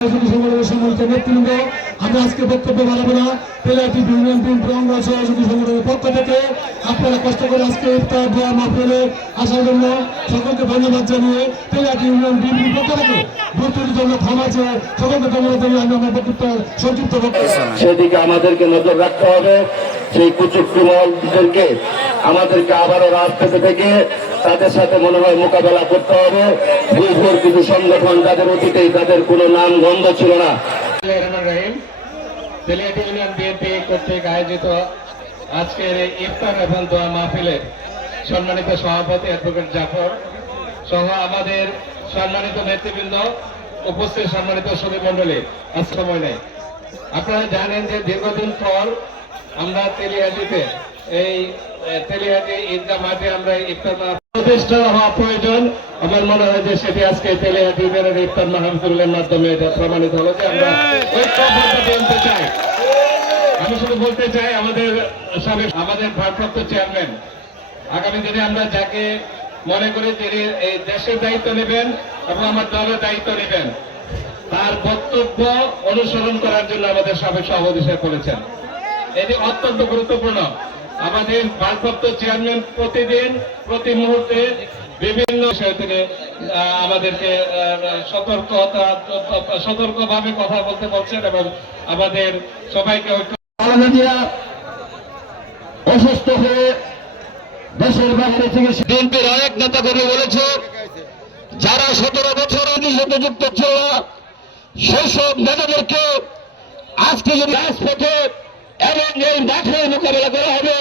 সম্মানিত নেতৃবৃন্দ, আমরা আজকে বক্তব্য বাড়াবো না। তেলিয়াটি ইউনিয়ন বিএনপির অঙ্গ সহযোগী সংগঠনের পক্ষ থেকে আপনারা কষ্ট করে আজকে ইফতার দোয়া মাহফিলে আসার জন্য সকলকে ধন্যবাদ জানিয়ে তেলিয়াটি ইউনিয়ন বিএনপির পক্ষ থেকে ভর্তির জন্য থামাচ্ছে সকলকে ধন্যবাদ জানিয়ে আমি আমার বক্তব্য সংক্ষিপ্ত সেদিকে আমাদেরকে নজর রাখতে হবে। সেই কুচক্রীদেরকে আমাদেরকে আবারও রাজপথে থেকে তাদের সাথে মনে হয় মোকাবেলা করতে হবে। ভুল কিছু সংগঠন যাদের অতীতেই তাদের কোনো নাম গন্ধ ছিল না। তেলিয়াটি ইউনিয়ন বিএনপি কর্তৃক আয়োজিত আজকের ইফতার এবং দোয়া মাহফিলের সম্মানিত সভাপতি অ্যাডভোকেট জাফর সহ আমাদের সম্মানিত নেতৃবৃন্দ, উপস্থিত সম্মানিত সুধী মন্ডলী, আজ সময় নেই। আপনারা জানেন যে দীর্ঘদিন পর আমরা তেলিয়াটিতে এই তেলিয়াটি ঈদগাহ মাঠে আমরা ইফতার প্রতিষ্ঠা হওয়া প্রয়োজন। আমার মনে হয় যে সেটি আজকে তেলিয়াটি ইউনিয়নের ইফতার মাহফিলের মাধ্যমে এটা প্রমাণিত হলো যে আমরা ঐক্যবদ্ধ আনতে চাই। আমি শুধু বলতে চাই আমাদের ভারপ্রাপ্ত চেয়ারম্যান আগামী দিনে আমরা যাকে মনে করি তিনি এই দেশের দায়িত্ব নেবেন এবং আমার দলের দায়িত্ব নেবেন, তার বক্তব্য অনুসরণ করার জন্য আমাদের সাবেক সভাপতি সাহেব বলেছেন। এটি অত্যন্ত গুরুত্বপূর্ণ। আমাদের ভারপ্রাপ্ত চেয়ারম্যান প্রতিদিন প্রতি মুহূর্তে বিভিন্ন বিষয় থেকে আমাদেরকে সতর্কভাবে কথা বলতে বলছেন এবং আমাদের সবাইকে অসুস্থ হয়ে দেশের বাইরে চিকিৎসা বিএনপির অনেক নেতা কর্মী বলেছে যারা 17 বছর সাথে যুক্ত ছিল সেই সব নেতাদেরকে আজকে যদি রাজপথে এবং এই মাঠে মোকাবেলা করা হবে